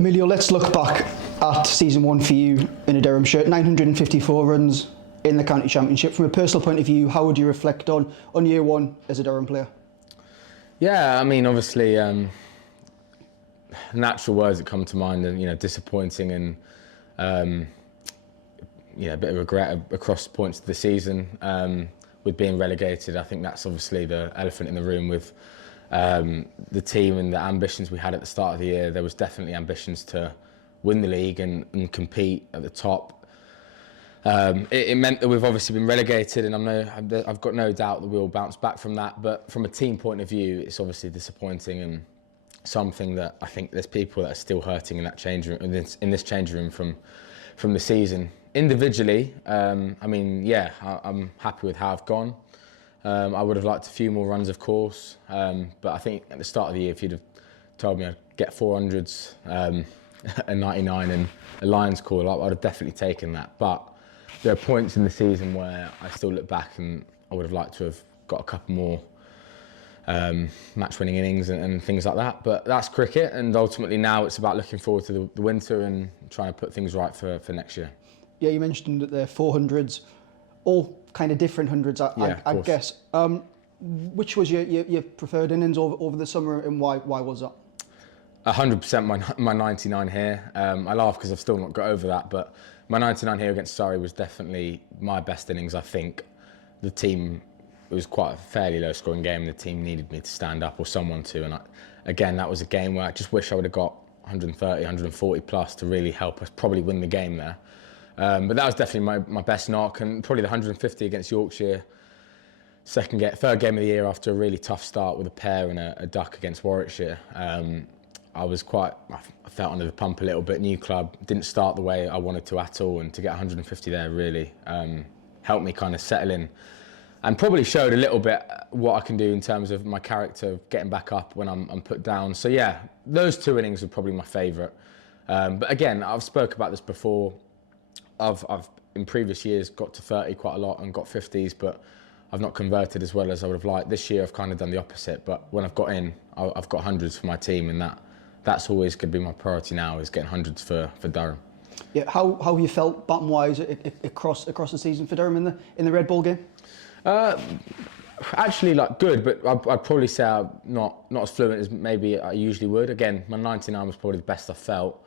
Emilio, let's look back at season one for you in a Durham shirt. 954 runs in the county championship. From a personal point of view, how would you reflect on year one as a Durham player? Yeah, I mean, obviously, natural words that come to mind are, disappointing and, a bit of regret across points of the season with being relegated. I think that's obviously the elephant in the room with the team and the ambitions we had at the start of the year. There was definitely ambitions to win the league and compete at the top. It meant that we've obviously been relegated, and I've got no doubt that we'll bounce back from that. But from a team point of view, it's obviously disappointing and something that I think there's people that are still hurting in that change room, in this change room from the season. Individually, I'm happy with how I've gone. I would have liked a few more runs, of course, but I think at the start of the year, if you'd have told me I'd get 400s, a 99 and a Lions call, I would have definitely taken that. But there are points in the season where I still look back and I would have liked to have got a couple more match-winning innings and things like that. But that's cricket, and ultimately now it's about looking forward to the winter and trying to put things right for next year. Yeah, you mentioned that they're 400s, all kind of different hundreds, I guess. Which was your preferred innings over the summer, and why was that? 100% my 99 here. I laugh because I've still not got over that, but my 99 here against Surrey was definitely my best innings. I think the team, it was quite a fairly low scoring game. The team needed me to stand up or someone to, and again, that was a game where I just wish I would have got 130, 140 plus to really help us probably win the game there. But that was definitely my best knock, and probably the 150 against Yorkshire, third game of the year after a really tough start with a pair and a duck against Warwickshire. I felt under the pump a little bit. New club, didn't start the way I wanted to at all, and to get 150 there really helped me kind of settle in, and probably showed a little bit what I can do in terms of my character, getting back up when I'm put down. So yeah, those two innings were probably my favourite. But again, I've spoke about this before. I've in previous years got to 30 quite a lot and got 50s, but I've not converted as well as I would have liked. This year I've kind of done the opposite, but when I've got in, I've got hundreds for my team, and that's always going to be my priority now, is getting hundreds for Durham. Yeah, how you felt batting wise across the season for Durham in the Red Bull game? Actually, good, but I'd probably say I'm not as fluent as maybe I usually would. Again, my 99 was probably the best I felt.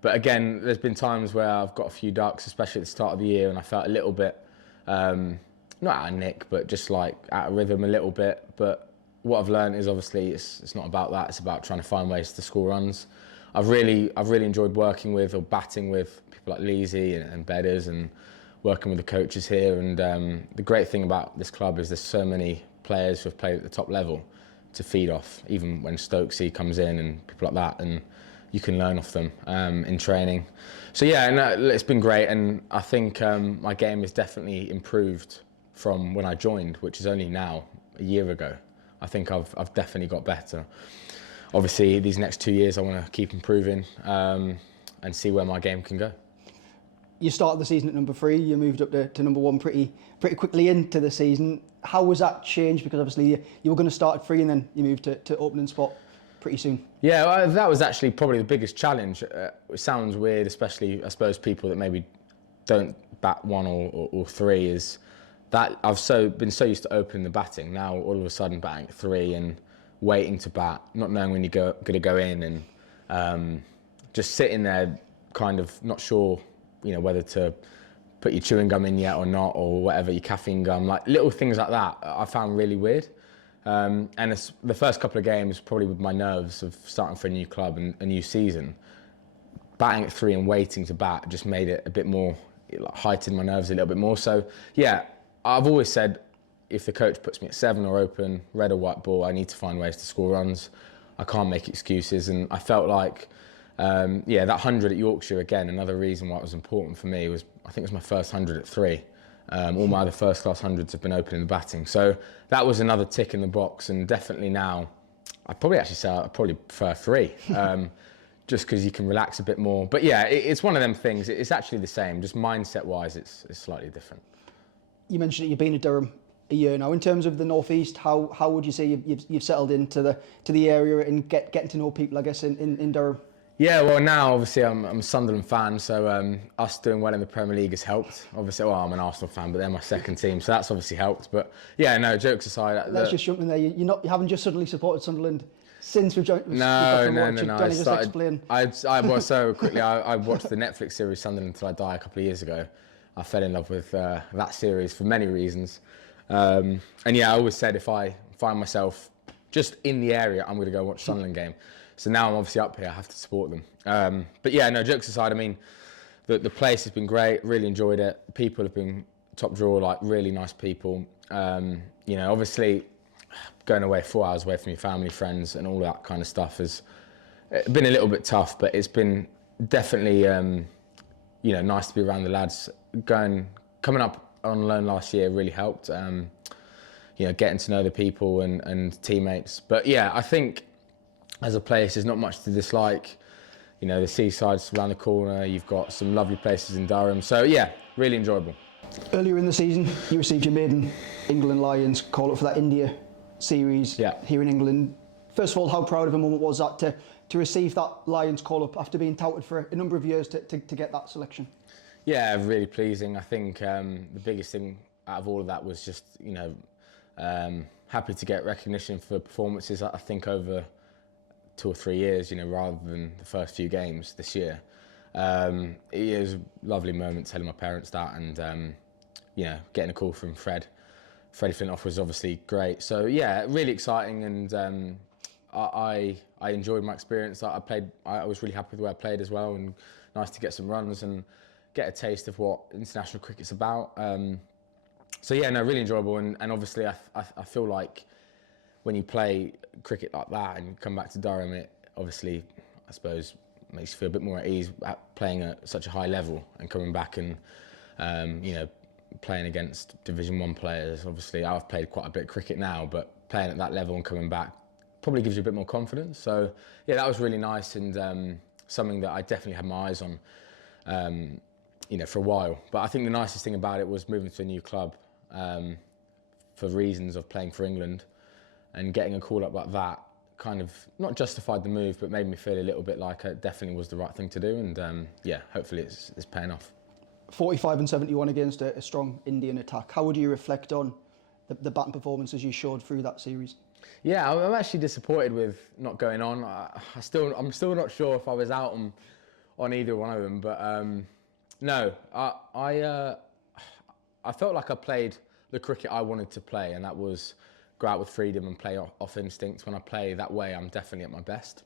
But again, there's been times where I've got a few ducks, especially at the start of the year, and I felt a little bit, not out of nick, but just out of rhythm a little bit. But what I've learned is obviously it's not about that. It's about trying to find ways to score runs. I've really enjoyed working with or batting with people like Leesy and Bedders, and working with the coaches here. And the great thing about this club is there's so many players who have played at the top level to feed off, even when Stokesy comes in and people like that, and you can learn off them in training. So yeah, it's been great, and I think my game has definitely improved from when I joined, which is only now a year ago. I think I've definitely got better. Obviously, these next 2 years I want to keep improving and see where my game can go. You started the season at number 3. You moved up to number 1 pretty quickly into the season. How was that changed? Because obviously you were going to start at 3 and then you moved to opening spot pretty soon. Yeah, well, that was actually probably the biggest challenge. It sounds weird, especially I suppose people that maybe don't bat 1 or 3, is that I've been so used to opening the batting. Now all of a sudden batting at 3 and waiting to bat, not knowing when you're going to go in, and just sitting there kind of not sure, whether to put your chewing gum in yet or not, or whatever, your caffeine gum, little things like that I found really weird. And it's the first couple of games, probably with my nerves of starting for a new club and a new season, batting at 3 and waiting to bat just made it a bit more, heightened my nerves a little bit more. So yeah, I've always said if the coach puts me at 7 or open, red or white ball, I need to find ways to score runs. I can't make excuses, and I felt like that 100 at Yorkshire, again, another reason why it was important for me was, I think it was my first 100 at 3. All my other first-class hundreds have been opening the batting. So that was another tick in the box, and definitely now, I'd probably actually say I probably prefer 3, just because you can relax a bit more. But yeah, it's one of them things. It's actually the same, just mindset-wise, it's slightly different. You mentioned that you've been at Durham a year now. In terms of the North East, how would you say you've settled into the area and getting to know people, I guess, in Durham? Yeah, well now obviously I'm a Sunderland fan, so us doing well in the Premier League has helped. Obviously, well I'm an Arsenal fan, but they're my second team, so that's obviously helped. But yeah, no, jokes aside. Let's just jump in there. You haven't just suddenly supported Sunderland since we've joined. No. I started, explain. I so quickly. I watched the Netflix series Sunderland Till I Die a couple of years ago. I fell in love with that series for many reasons. And yeah, I always said if I find myself just in the area, I'm going to go watch Sunderland game. So now I'm obviously up here, I have to support them. But yeah, no, jokes aside, I mean, the place has been great, really enjoyed it. People have been top drawer, like really nice people. You know, obviously going away 4 hours away from your family, friends and all that kind of stuff has been a little bit tough, but it's been definitely, you know, nice to be around the lads. Coming up on loan last year really helped, you know, getting to know the people and teammates. But yeah, I think as a place, there's not much to dislike. You know, the seaside's around the corner. You've got some lovely places in Durham. So yeah, really enjoyable. Earlier in the season, you received your maiden England Lions call up for that India series here in England. First of all, how proud of a moment was that to receive that Lions call up after being touted for a number of years to get that selection? Yeah, really pleasing. I think the biggest thing out of all of that was just, you know, happy to get recognition for performances. I think over 2 or 3 years, you know, rather than the first few games this year. It was a lovely moment telling my parents that, and you know, getting a call from Freddie Flintoff was obviously great. So yeah, really exciting, and I enjoyed my experience. I was really happy with the way I played as well, and nice to get some runs and get a taste of what international cricket's about. So yeah, no, really enjoyable, and obviously I feel like when you play cricket like that and come back to Durham, it obviously, I suppose, makes you feel a bit more at ease at playing at such a high level and coming back and, you know, playing against Division 1 players. Obviously, I've played quite a bit of cricket now, but playing at that level and coming back probably gives you a bit more confidence. So, yeah, that was really nice, and something that I definitely had my eyes on, you know, for a while. But I think the nicest thing about it was moving to a new club for reasons of playing for England. And getting a call up like that kind of not justified the move, but made me feel a little bit like it definitely was the right thing to do. And yeah, hopefully it's paying off. 45 and 71 against a strong Indian attack. How would you reflect on the batting performances you showed through that series? Yeah, I'm actually disappointed with not going on. I'm still not sure if I was out on either one of them. But no, I felt like I played the cricket I wanted to play, and that was go out with freedom and play off instinct. When I play that way, I'm definitely at my best.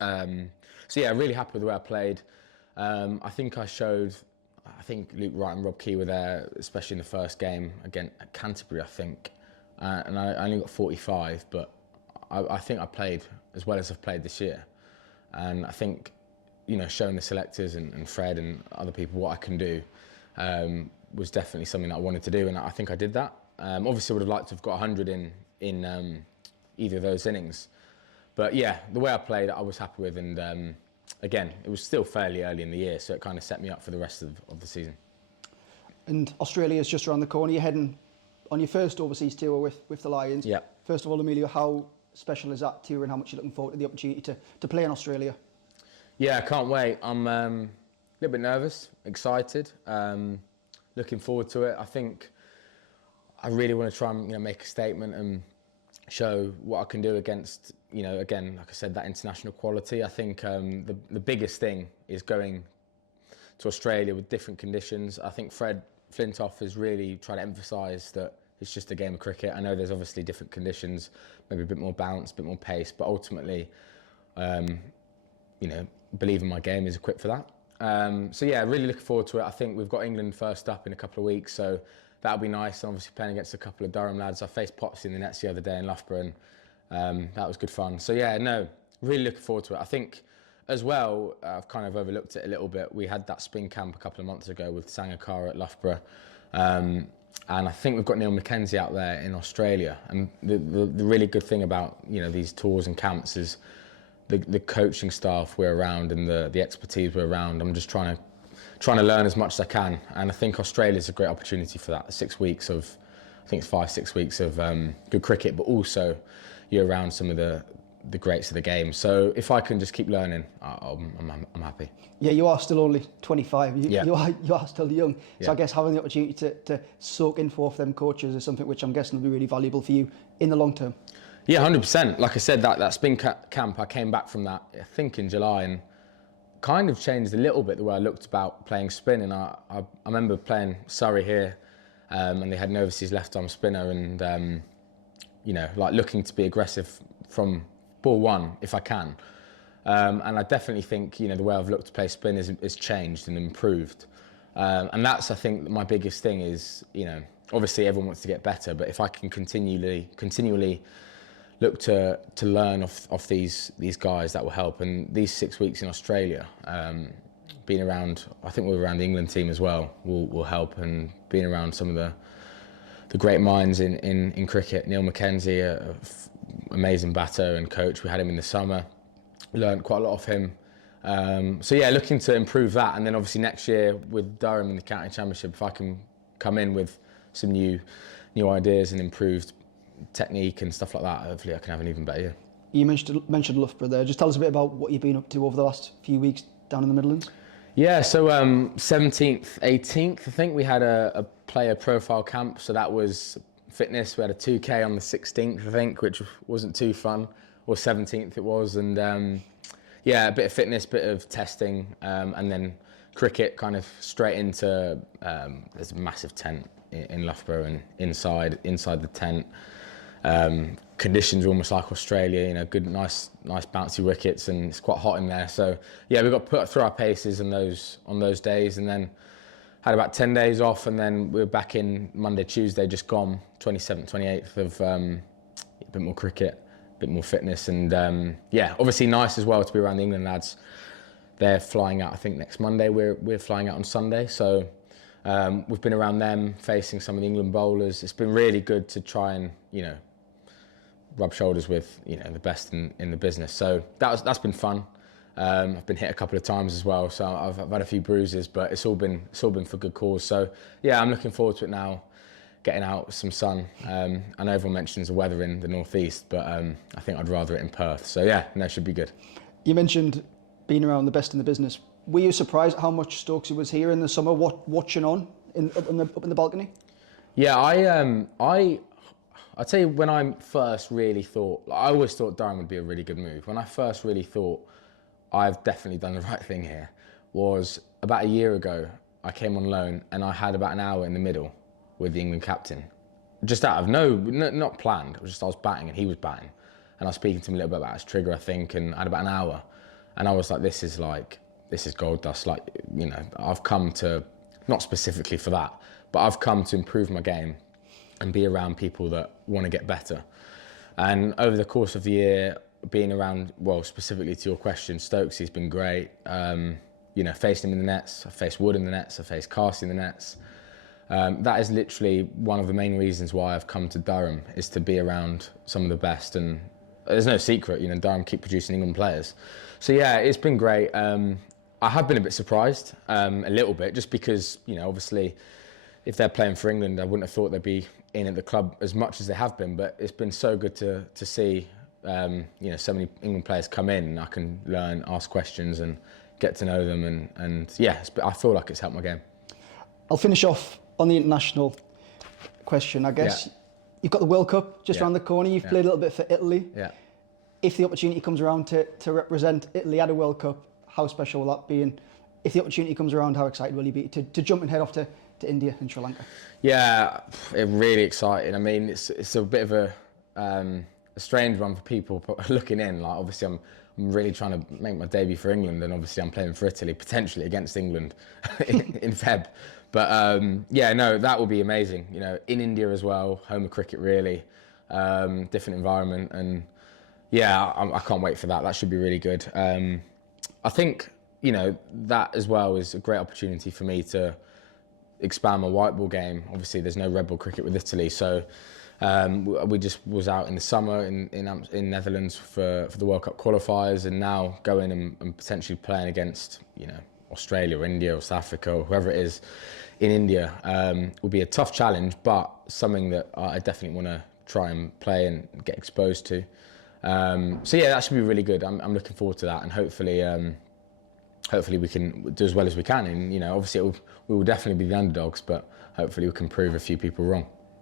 So yeah, really happy with the way I played. I think Luke Wright and Rob Key were there, especially in the first game against Canterbury, I think. And I only got 45, but I think I played as well as I've played this year. And I think, you know, showing the selectors and Fred and other people what I can do was definitely something that I wanted to do, and I think I did that. Obviously, would have liked to have got 100 in either of those innings. But yeah, the way I played, I was happy with. And again, it was still fairly early in the year, so it kind of set me up for the rest of the season. And Australia's just around the corner. You're heading on your first overseas tour with the Lions. Yeah. First of all, Emilio, how special is that tour, and how much are you looking forward to the opportunity to play in Australia? Yeah, I can't wait. I'm a little bit nervous, excited, looking forward to it. I think I really want to try and, you know, make a statement and show what I can do against, you know, again, like I said, that international quality. I think the biggest thing is going to Australia with different conditions. I think Fred Flintoff has really tried to emphasise that it's just a game of cricket. I know there's obviously different conditions, maybe a bit more bounce, a bit more pace, but ultimately, you know, believe in my game is equipped for that. So yeah, really looking forward to it. I think we've got England first up in a couple of weeks, so that'll be nice. Obviously playing against a couple of Durham lads. I faced Pops in the nets the other day in Loughborough, and that was good fun. So yeah, no, really looking forward to it. I think as well, I've kind of overlooked it a little bit. We had that spring camp a couple of months ago with Sangakkara at Loughborough. And I think we've got Neil McKenzie out there in Australia. And the really good thing about, you know, these tours and camps is the coaching staff we're around and the expertise we're around. I'm just trying to learn as much as I can. And I think Australia's a great opportunity for that. 6 weeks of, I think it's 5-6 weeks of good cricket, but also you're around some of the the greats of the game. So if I can just keep learning, I'm happy. Yeah, you are still only 25. You are still young. So I guess having the opportunity to soak in for them coaches is something which I'm guessing will be really valuable for you in the long term. Yeah, 100%. Like I said, that spin camp, I came back from that, I think in July, and kind of changed a little bit the way I looked about playing spin. And I remember playing Surrey here, and they had an overseas left-arm spinner, and you know, like looking to be aggressive from ball one if I can. And I definitely think, you know, the way I've looked to play spin is changed and improved. And that's, I think, my biggest thing is, you know, obviously everyone wants to get better, but if I can continually look to learn off these guys, that will help. And these 6 weeks in Australia, being around, I think we're around the England team as well, will help, and being around some of the great minds in cricket. Neil Mackenzie, amazing batter and coach. We had him in the summer, learned quite a lot off him. So yeah, looking to improve that, and then obviously next year with Durham in the county championship, if I can come in with some new ideas and improved technique and stuff like that, hopefully I can have an even better year. You mentioned Loughborough there. Just tell us a bit about what you've been up to over the last few weeks down in the Midlands. Yeah, so 17th, 18th, I think we had a player profile camp. So that was fitness. We had a 2K on the 16th, I think, which wasn't too fun. Or 17th it was. And yeah, a bit of fitness, bit of testing, and then cricket kind of straight into, there's a massive tent in Loughborough, and inside the tent, conditions are almost like Australia, you know, good, nice bouncy wickets, and it's quite hot in there. So yeah, we got put through our paces on those days, and then had about 10 days off, and then we were back in Monday, Tuesday, just gone, 27th, 28th of a bit more cricket, a bit more fitness, and yeah, obviously nice as well to be around the England lads. They're flying out, I think, next Monday. We're flying out on Sunday, so we've been around them, facing some of the England bowlers. It's been really good to try and, you know, rub shoulders with, you know, the best in the business. So that's been fun. I've been hit a couple of times as well, so I've had a few bruises, but it's all been for good cause. So yeah, I'm looking forward to it now, getting out some sun. I know everyone mentions the weather in the northeast, but I think I'd rather it in Perth. So yeah, no, it should be good. You mentioned being around the best in the business. Were you surprised at how much Stokesy was here in the summer, watching on up in the balcony? Yeah, I'd say when I first really thought, I always thought Durham would be a really good move. When I first really thought, I've definitely done the right thing here, was about a year ago. I came on loan and I had about an hour in the middle with the England captain. Just out of not planned, it was just I was batting and he was batting. And I was speaking to him a little bit about his trigger, I think, and I had about an hour. And I was like, this is gold dust. Like, you know, I've come to, not specifically for that, but I've come to improve my game and be around people that want to get better. And over the course of the year, being around, well, specifically to your question, Stokesy's been great. You know, facing him in the nets, I faced Wood in the nets, I faced Casey in the nets. That is literally one of the main reasons why I've come to Durham, is to be around some of the best. And there's no secret, you know, Durham keep producing England players. So yeah, it's been great. I have been a bit surprised, a little bit, just because, you know, obviously, if they're playing for England, I wouldn't have thought they'd be in at the club as much as they have been. But it's been so good to see, you know, so many England players come in, and I can learn, ask questions, and get to know them. And yeah, I feel like it's helped my game. I'll finish off on the international question, I guess. Yeah. You've got the World Cup just around the corner. You've played a little bit for Italy. Yeah. If the opportunity comes around to represent Italy at a World Cup, how special will that be? And if the opportunity comes around, how excited will you be to jump and head off to India and Sri Lanka? Yeah, really excited. I mean, it's a bit of a strange one for people looking in. Like, obviously, I'm really trying to make my debut for England, and obviously I'm playing for Italy, potentially against England in Feb. But yeah, no, that will be amazing. You know, in India as well, home of cricket, really, different environment, and yeah, I can't wait for that. That should be really good. I think, you know, that as well is a great opportunity for me to expand my white ball game. Obviously, there's no red ball cricket with Italy, so we just was out in the summer in Netherlands for the World Cup qualifiers, and now going and potentially playing against, you know, Australia or India or South Africa or whoever it is in India will be a tough challenge, but something that I definitely want to try and play and get exposed to. So yeah, that should be really good. I'm looking forward to that, and hopefully we can do as well as we can. And obviously we will definitely be the underdogs, but hopefully we can prove a few people wrong.